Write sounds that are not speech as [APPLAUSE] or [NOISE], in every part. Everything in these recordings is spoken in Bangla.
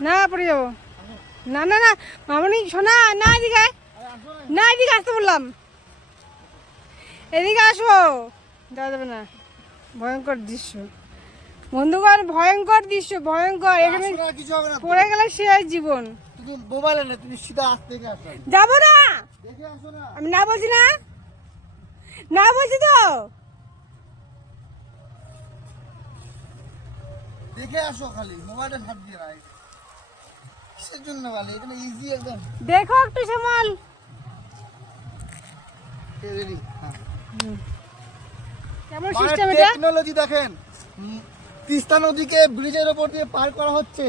না পড়ে যাব না না না মামনি শোনা না এদিকে না এদিকে আসতে বললাম। এদিকে আসো। যাওয়া যাবে না। ভয়ঙ্কর দৃশ্য। বন্ধুগণ ভয়ঙ্কর দৃশ্য ভয়ঙ্কর। এখানে। পড়ে গেলে শেষ জীবন। মোবাইলে না তুমি সিধা আসতে যাব না। আমি না বলছি না। না বলছি তো। দেখে আসো খালি মোবাইলটা হাত দিয়ে। রাখ কিসের জন্য ভালো এখানে ইজি একদম। দেখো একটু শ্যামল। রেডি হ্যাঁ। কেমন মানে সিস্টেম এটা? টেকনোলজি দেখেন তিস্তা নদীকে ব্রিজের ওপর দিয়ে পার করা হচ্ছে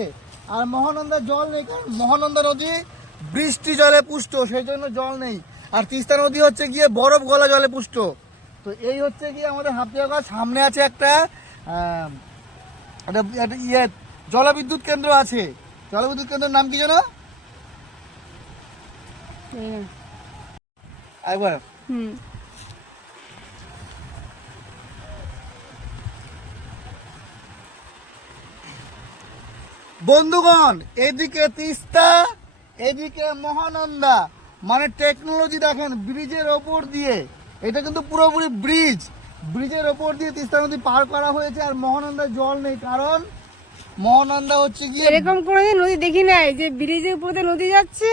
আর মহানন্দার জল নেই কারণ মহানন্দা নদী বৃষ্টি জলে পুষ্ট সেই জন্য জল নেই। আর তিস্তা নদী হচ্ছে গিয়ে বরফ গলা জলে পুষ্ট। তো এই হচ্ছে গিয়ে আমাদের গাছ সামনে আছে একটা একটা একটা ইয়ে জলবিদ্যুৎ কেন্দ্র আছে। জলবিদ্যুৎ কেন্দ্রের নাম কি জানো? একবার। হুম। বন্ধুগণ এদিকে তিস্তা এদিকে মহানন্দা। মানে টেকনোলজি দেখেন ব্রিজের ওপর দিয়ে। এটা কিন্তু পুরোপুরি ব্রিজ ব্রিজের ওপর দিয়ে তিস্তা নদী পার করা হয়েছে আর মহানন্দায় জল নেই কারণ মহানন্দা হচ্ছে গিয়ে এরকম কোনোদিন নদী দেখি নাই যে ব্রিজের উপর দিয়ে নদী যাচ্ছে?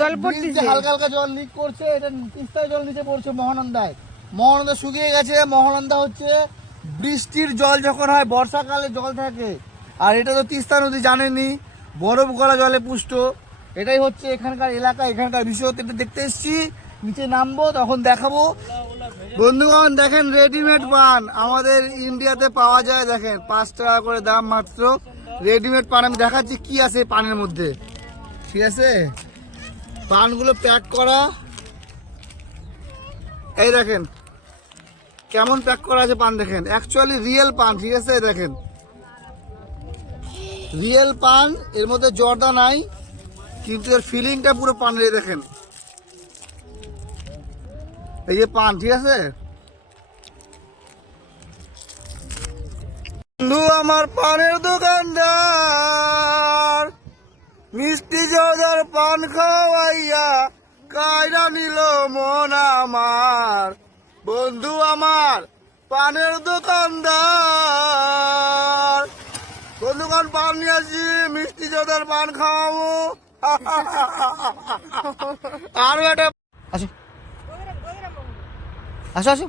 জল। দিয়ে হালকা হালকা জল লিক করছে এটা তিস্তায় জল নিচে পড়ছে মহানন্দায়। মহানন্দা শুকিয়ে গেছে মহানন্দা হচ্ছে বৃষ্টির জল যখন হয় বর্ষাকালে জল থাকে। আর এটা তো তিস্তা নদী জানেনি বরফ গলা জলে পুষ্ট। এটাই হচ্ছে এখানকার এলাকা এখানকার বিষয়। এটা দেখতে এসেছি নিচে নামবো তখন দেখাবো। বন্ধুগণ, দেখেন রেডিমেড পান। আমাদের ইন্ডিয়াতে পাওয়া যায়, দেখেন, পাঁচ টাকা করে দাম মাত্র। রেডিমেড পান, আমি দেখাচ্ছি কি আছে পানের মধ্যে। ঠিক আছে? পানগুলো প্যাক করা। এই দেখেন, কেমন প্যাক করা আছে পান দেখেন। অ্যাকচুয়ালি রিয়েল পান, ঠিক আছে? দেখেন। রিয়েল পান, এর মধ্যে জর্দা নাই, কিন্তু এর ফিলিংটা পুরো পানের দেখেন। এই যে পান ঠিক আছে? বন্ধু আমার পানের দোকানদার। মিষ্টি জর্দার পান খাওয়াইয়া কায়রা নিল মন আমার। বন্ধু আমার পানের দোকানদার। বন্ধুগণ পান নিয়ে আসি মিষ্টি জর্দার পান খাওয়াবো। [LAUGHS] আর একটা আসো। আসো আসো